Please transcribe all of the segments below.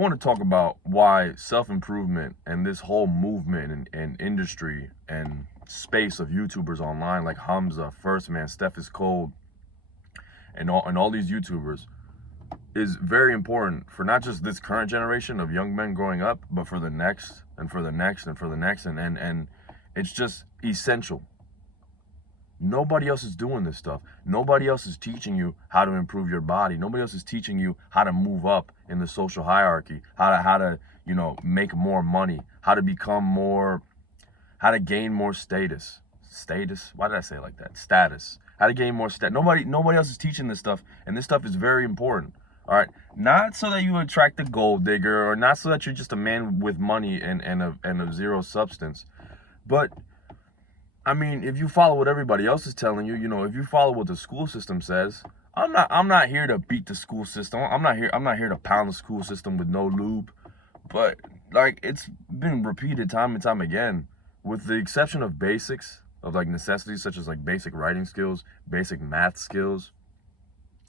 want to talk about why self-improvement and this whole movement and industry and space of YouTubers online like Hamza, First Man, Steph is Cold, and all these YouTubers is very important for not just this current generation of young men growing up, but for the next and for the next and for the next, and it's just essential. Nobody else is doing this stuff. Nobody else is teaching you how to improve your body. Nobody else is teaching you how to move up in the social hierarchy, how to make more money, how to become more, how to gain more status. Status? Why did I say it like that? Status. How to gain more status. Nobody else is teaching this stuff, and this stuff is very important. All right, not so that you attract the gold digger, or not so that you're just a man with money and of zero substance, but I mean, if you follow what everybody else is telling you, if you follow what the school system says, I'm not here to beat the school system. I'm not here to pound the school system with no lube. But like, it's been repeated time and time again, with the exception of basics, of like necessities such as like basic writing skills, basic math skills,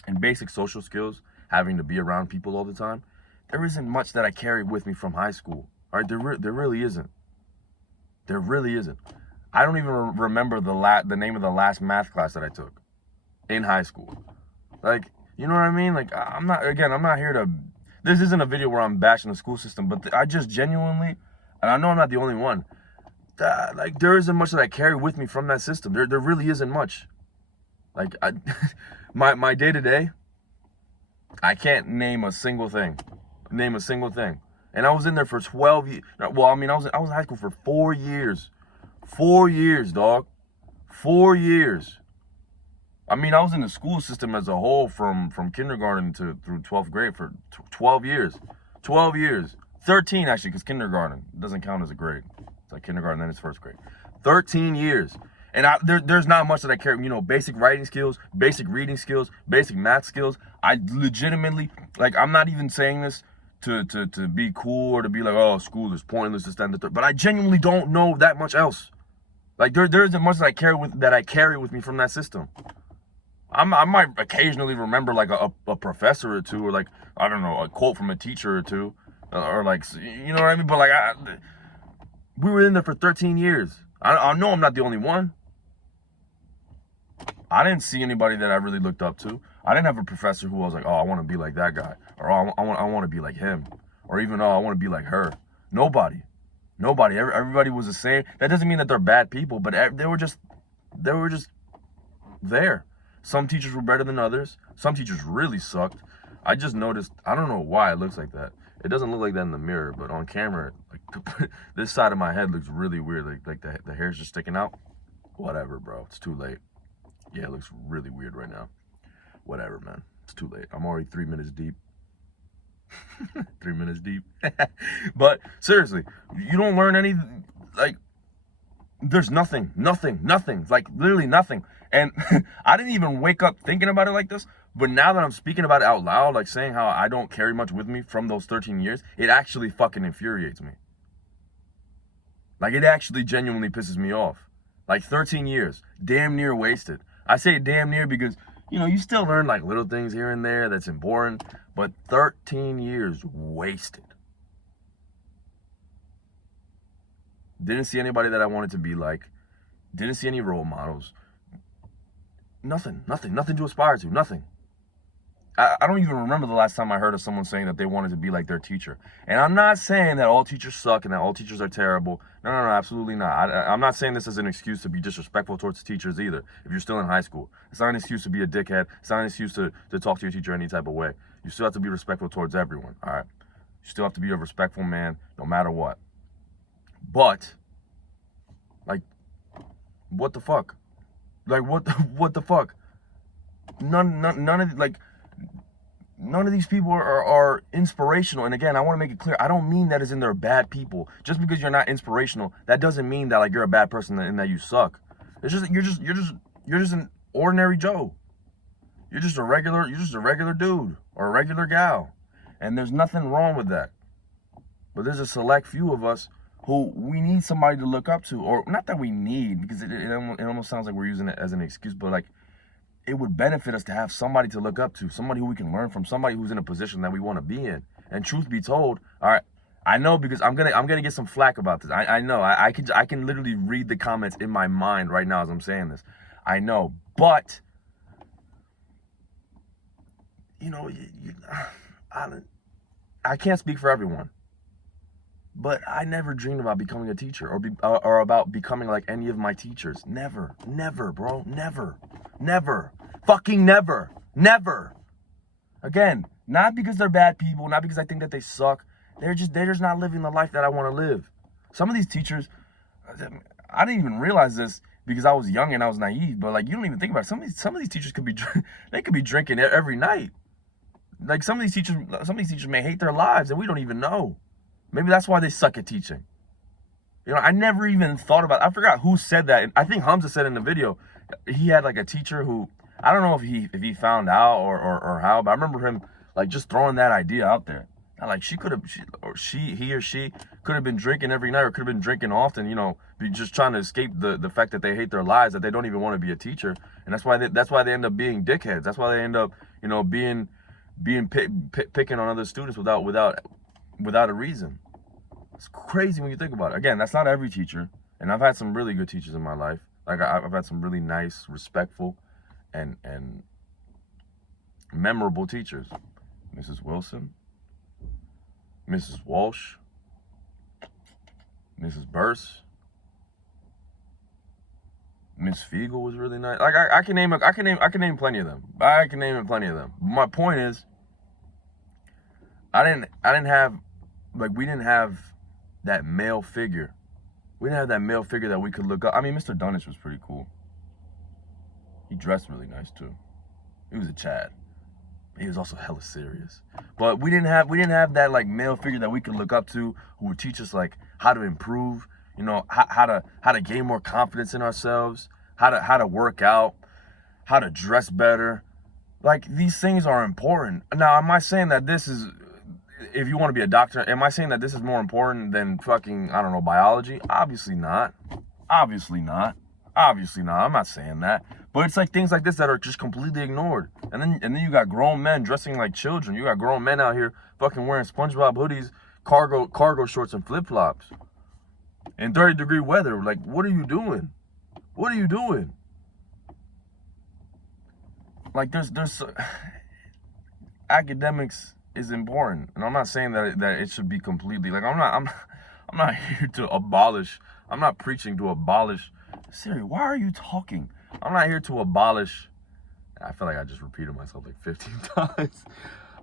and basic social skills, having to be around people all the time. There isn't much that I carry with me from high school. All right, there really isn't. There really isn't. I don't even remember the name of the last math class that I took in high school. Like, you know what I mean? Like, I'm not here to, this isn't a video where I'm bashing the school system, but I just genuinely, and I know I'm not the only one, like, there isn't much that I carry with me from that system. There really isn't much. Like, my day-to-day, I can't name a single thing. And I was in there for 12 years. Well, I mean, I was in high school for 4 years. 4 years, dog. 4 years. I mean, I was in the school system as a whole from kindergarten through 12th grade for 12 years. 12 years. 13, actually, because kindergarten doesn't count as a grade. It's like kindergarten, then it's first grade. 13 years. And there's not much that I care. Basic writing skills, basic reading skills, basic math skills. I legitimately, like, I'm not even saying this to be cool or to be like, oh, school is pointless, this, that, and the third. But I genuinely don't know that much else. Like, there isn't much that I carry with me from that system. I might occasionally remember like a professor or two, or like, I don't know, a quote from a teacher or two, or like, you know what I mean? But like, we were in there for 13 years. I know I'm not the only one. I didn't see anybody that I really looked up to. I didn't have a professor who I was like, oh, I want to be like that guy, or oh, I want to be like him, or even, oh, I want to be like her. Nobody. Everybody was the same. That doesn't mean that they're bad people, but they were just there. Some teachers were better than others. Some teachers really sucked. I just noticed, I don't know why it looks like that. It doesn't look like that in the mirror, but on camera, like, this side of my head looks really weird. Like the hair's just sticking out. Whatever, bro. It's too late. Yeah, it looks really weird right now. Whatever, man. It's too late. I'm already 3 minutes deep. 3 minutes deep. But seriously, you don't learn any, like, there's nothing, like literally nothing. And I didn't even wake up thinking about it like this, but now that I'm speaking about it out loud, like saying how I don't carry much with me from those 13 years, it actually fucking infuriates me. Like, it actually genuinely pisses me off. Like, 13 years, damn near wasted. I say damn near because, you still learn like little things here and there that's important, but 13 years wasted. Didn't see anybody that I wanted to be like. Didn't see any role models. Nothing to aspire to, nothing. I don't even remember the last time I heard of someone saying that they wanted to be like their teacher. And I'm not saying that all teachers suck and that all teachers are terrible. No, absolutely not. I'm not saying this as an excuse to be disrespectful towards teachers either. If you're still in high school, it's not an excuse to be a dickhead. It's not an excuse to talk to your teacher any type of way. You still have to be respectful towards everyone, all right? You still have to be a respectful man no matter what. But, like, what the fuck? Like, what the fuck? None of these people are inspirational. And again, I want to make it clear, I don't mean that as in they're bad people. Just because you're not inspirational, that doesn't mean that like you're a bad person and that you suck. It's just you're just an ordinary Joe. You're just a regular dude or a regular gal. And there's nothing wrong with that. But there's a select few of us who we need somebody to look up to, or not that we need, because it almost sounds like we're using it as an excuse, but like, it would benefit us to have somebody to look up to, somebody who we can learn from, somebody who's in a position that we want to be in. And truth be told, all right, I know because I'm gonna get some flack about this. I know I can literally read the comments in my mind right now as I'm saying this. I know, but you know, I can't speak for everyone. But I never dreamed about becoming a teacher or about becoming like any of my teachers. Never, bro, never, fucking never. Again, not because they're bad people, not because I think that they suck. They're just not living the life that I want to live. Some of these teachers, I didn't even realize this because I was young and I was naive. But like, you don't even think about it. Some of these teachers could be drinking every night. Like some of these teachers may hate their lives and we don't even know. Maybe that's why they suck at teaching. You know, I never even thought about it. I forgot who said that. And I think Hamza said in the video, he had like a teacher who, I don't know if he found out or how, but I remember him like just throwing that idea out there. Like he or she could have been drinking every night or could have been drinking often, you know, be just trying to escape the fact that they hate their lives, that they don't even want to be a teacher. And that's why they end up being dickheads. That's why they end up, you know, being picking on other students without a reason. It's crazy when you think about it. Again, that's not every teacher, and I've had some really good teachers in my life. Like I've had some really nice, respectful, and memorable teachers. Mrs. Wilson, Mrs. Walsh, Mrs. Burse, Miss Fiegel was really nice. Like I can name plenty of them. I can name plenty of them. My point is, we didn't have that male figure. We didn't have that male figure that we could look up. I mean, Mr. Dunnage was pretty cool. He dressed really nice too. He was a Chad. He was also hella serious. But we didn't have that like male figure that we could look up to who would teach us like how to improve, you know, how to gain more confidence in ourselves, how to work out, how to dress better. Like these things are important. Now, am I saying that this is, if you want to be a doctor, am I saying that this is more important than fucking, I don't know, biology? Obviously not. I'm not saying that. But it's like things like this that are just completely ignored. And then you got grown men dressing like children. You got grown men out here fucking wearing SpongeBob hoodies, cargo shorts, and flip-flops in 30-degree weather. Like, what are you doing? Like, there's academics is important, and I'm not saying that it should be completely like I'm not here to abolish. I'm not preaching to abolish. Siri, why are you talking? I'm not here to abolish. I feel like I just repeated myself like 15 times.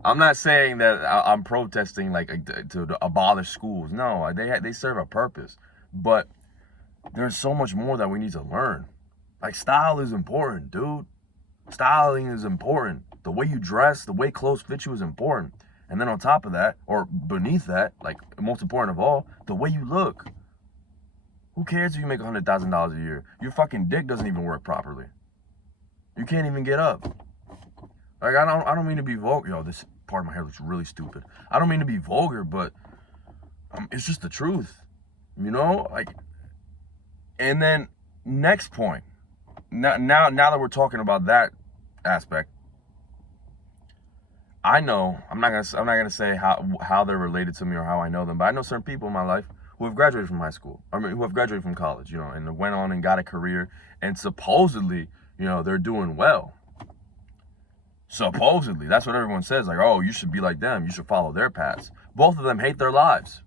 I'm not saying that I'm protesting like to abolish schools. No, they serve a purpose, but there's so much more that we need to learn. Like style is important, dude. Styling is important. The way you dress, the way clothes fit you is important. And then on top of that, or beneath that, like most important of all, the way you look. Who cares if you make $100,000 a year? Your fucking dick doesn't even work properly. You can't even get up. Like I don't mean to be vulgar. Yo, this part of my hair looks really stupid. I don't mean to be vulgar, but it's just the truth. You know, like. And then next point. Now that we're talking about that aspect, I know I'm not gonna say how they're related to me or how I know them, but I know certain people in my life who have graduated from high school. I mean, who have graduated from college, you know, and went on and got a career, and supposedly, you know, they're doing well. Supposedly, that's what everyone says. Like, oh, you should be like them. You should follow their paths. Both of them hate their lives.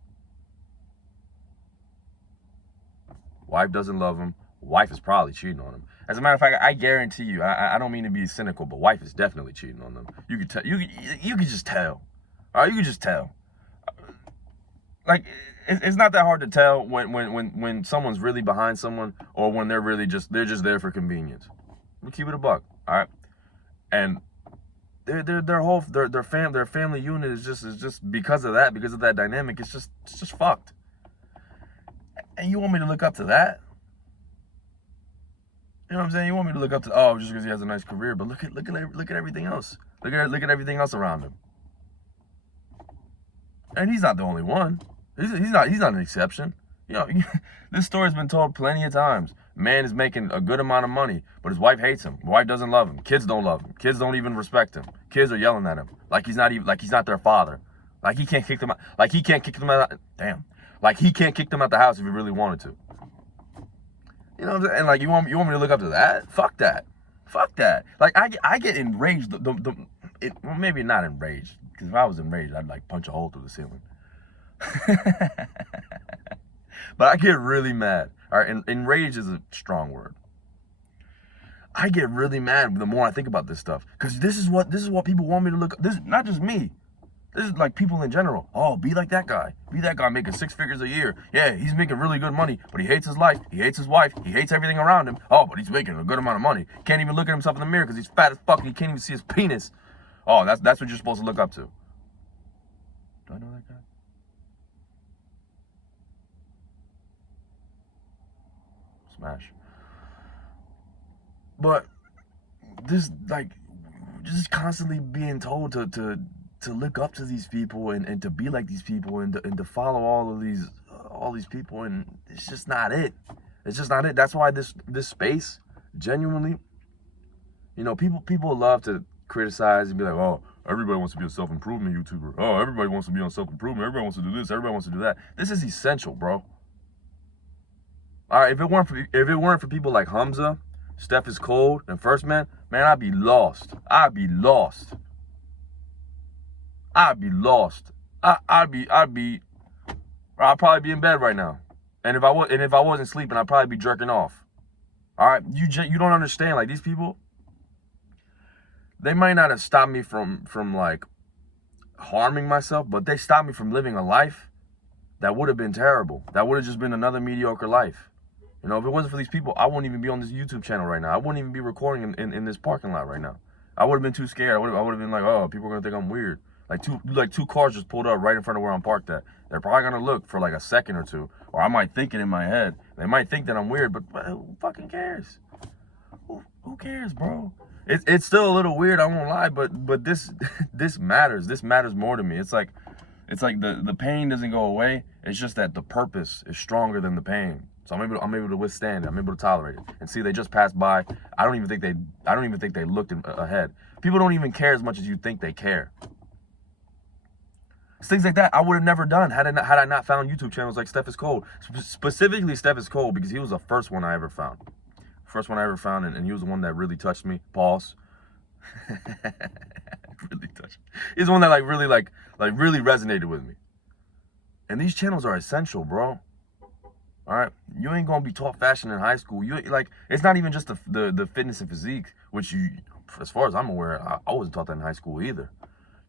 Wife doesn't love them. Wife is probably cheating on them. As a matter of fact, I guarantee you, I don't mean to be cynical, but wife is definitely cheating on them. You could tell. You could just tell. All right, you could just tell. Like, it's not that hard to tell when someone's really behind someone or when they're just there for convenience. We keep it a buck, all right? And their family unit is just because of that dynamic. It's just fucked. And you want me to look up to that? You know what I'm saying? You want me to look up to just because he has a nice career, but look at everything else. Look at everything else around him. And he's not the only one. He's not an exception. You know, this story's been told plenty of times. Man is making a good amount of money, but his wife hates him. His wife doesn't love him. Kids don't love him. Kids don't even respect him. Kids are yelling at him like he's not their father. Like he can't kick them out. Like he can't kick them out. Damn. Like he can't kick them out the house if he really wanted to. You know what I'm saying? And like you want me to look up to that? Fuck that. Fuck that. Like I get enraged. Well, maybe not enraged, because if I was enraged, I'd like punch a hole through the ceiling. But I get really mad. All right, and enraged is a strong word. I get really mad the more I think about this stuff, because this is what people want me to look. This is not just me. This is like people in general. Oh, be like that guy. Be that guy making 6 figures a year. Yeah, he's making really good money, but he hates his life. He hates his wife. He hates everything around him. Oh, but he's making a good amount of money. Can't even look at himself in the mirror because he's fat as fuck and he can't even see his penis. Oh, that's what you're supposed to look up to. Do I know that guy? Smash. But this, like, just constantly being told to look up to these people and to be like these people and to follow all these people, and it's just not it. It's just not it. That's why this space, genuinely, you know, people love to criticize and be like, oh, everybody wants to be a self-improvement YouTuber. Oh, everybody wants to be on self-improvement. Everybody wants to do this. Everybody wants to do that. This is essential, bro. All right, if it weren't for people like Hamza, Steph is Cold, and First Man, I'd be lost. I'd probably be in bed right now. And if I wasn't sleeping, I'd probably be jerking off. All right, you don't understand. Like, these people, they might not have stopped me from like harming myself, but they stopped me from living a life that would have been terrible. That would have just been another mediocre life. You know, if it wasn't for these people, I wouldn't even be on this YouTube channel right now. I wouldn't even be recording in this parking lot right now. I would have been too scared. I would have been like, oh, people are gonna think I'm weird. Like two cars just pulled up right in front of where I'm parked at. They're probably gonna look for like a second or two, or I might think it in my head. They might think that I'm weird, but who fucking cares? Who cares, bro? It's still a little weird, I won't lie, but this matters. This matters more to me. It's like the pain doesn't go away. It's just that the purpose is stronger than the pain. So I'm able to withstand it. I'm able to tolerate it. And see, they just passed by. I don't even think they looked ahead. People don't even care as much as you think they care. It's things like that I would have never done had I not found YouTube channels like Steph is Cold. Specifically Steph is Cold, because he was the first one I ever found. And he was the one that really touched me. Pause. Really touched me. He's the one that really resonated with me. And these channels are essential, bro. All right, you ain't gonna be taught fashion in high school. It's not even just the fitness and physique, which as far as I'm aware, I wasn't taught that in high school either.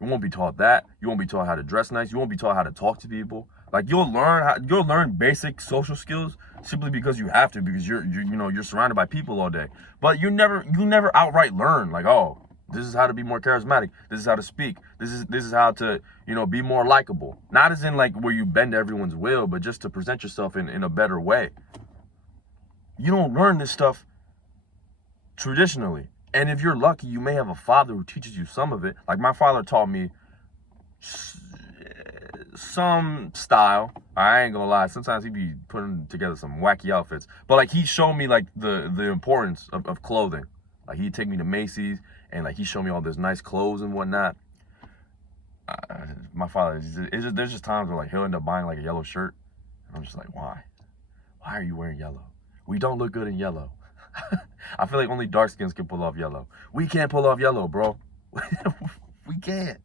You won't be taught that. You won't be taught how to dress nice. You won't be taught how to talk to people. Like, you'll learn basic social skills simply because you have to, because you're surrounded by people all day. But you never outright learn, like, oh, this is how to be more charismatic. This is how to speak. This is how to, be more likable. Not as in like where you bend everyone's will, but just to present yourself in a better way. You don't learn this stuff traditionally. And if you're lucky, you may have a father who teaches you some of it. Like, my father taught me some style. I ain't gonna lie. Sometimes he'd be putting together some wacky outfits. But like, he showed me like the importance of clothing. Like, he'd take me to Macy's and like he showed me all this nice clothes and whatnot. My father, there's just times where like he'll end up buying like a yellow shirt, and I'm just like, why? Why are you wearing yellow? We don't look good in yellow. I feel like only dark skins can pull off yellow. We can't pull off yellow, bro. We can't.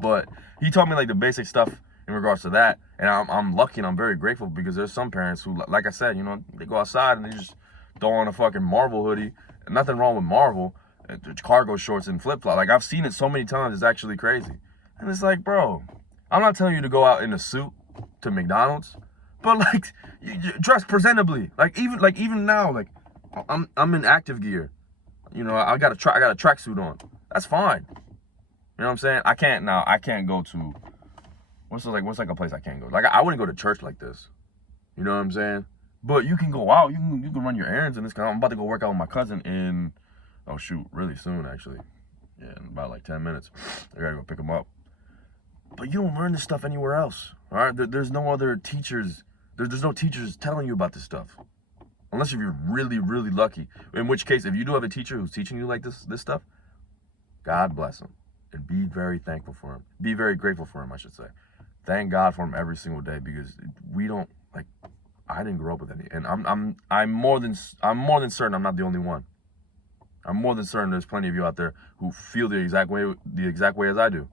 But he taught me like the basic stuff in regards to that, and I'm lucky and I'm very grateful, because there's some parents who, like I said, they go outside and they just throw on a fucking Marvel hoodie. Nothing wrong with Marvel, cargo shorts and flip-flop. Like, I've seen it so many times, it's actually crazy. And it's like, bro, I'm not telling you to go out in a suit to McDonald's, but like, you dress presentably. Like even now, like I'm in active gear. I got a tracksuit on. That's fine. You know what I'm saying? I can't go to what's like a place I can't go. Like, I wouldn't go to church like this. You know what I'm saying? But you can go out. You can run your errands in this. Cause I'm about to go work out with my cousin in, oh shoot, really soon actually. Yeah, in about like 10 minutes. I gotta go pick him up. But you don't learn this stuff anywhere else. All right, there's no other teachers. There's no teachers telling you about this stuff, unless if you're really, really lucky. In which case, if you do have a teacher who's teaching you like this stuff, God bless him. and be very thankful for him. Be very grateful for him, I should say. Thank God for him every single day, because we don't, like, I didn't grow up with any, and I'm more than certain I'm not the only one. I'm more than certain there's plenty of you out there who feel the exact way as I do.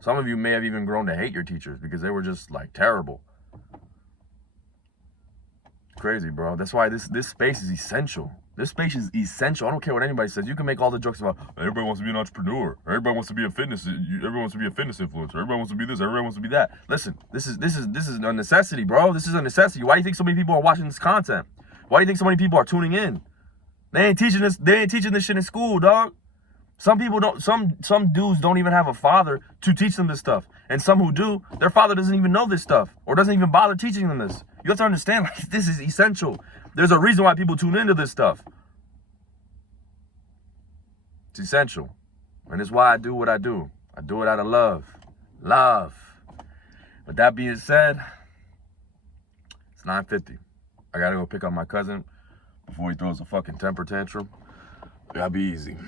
Some of you may have even grown to hate your teachers because they were just like terrible. Crazy, bro. That's why this space is essential. This space is essential. I don't care what anybody says. You can make all the jokes about everybody wants to be an entrepreneur. Everybody wants to be everyone wants to be a fitness influencer. Everybody wants to be this. Everybody wants to be that. Listen, this is a necessity, bro. This is a necessity. Why do you think so many people are watching this content? Why do you think so many people are tuning in? They ain't teaching this shit in school, dog. Some people don't. Some dudes don't even have a father to teach them this stuff, and some who do, their father doesn't even know this stuff or doesn't even bother teaching them this. You have to understand, like, this is essential. There's a reason why people tune into this stuff. It's essential, and it's why I do what I do. I do it out of love. With that being said, it's 9:50. I gotta go pick up my cousin before he throws a fucking temper tantrum. Gotta be easy.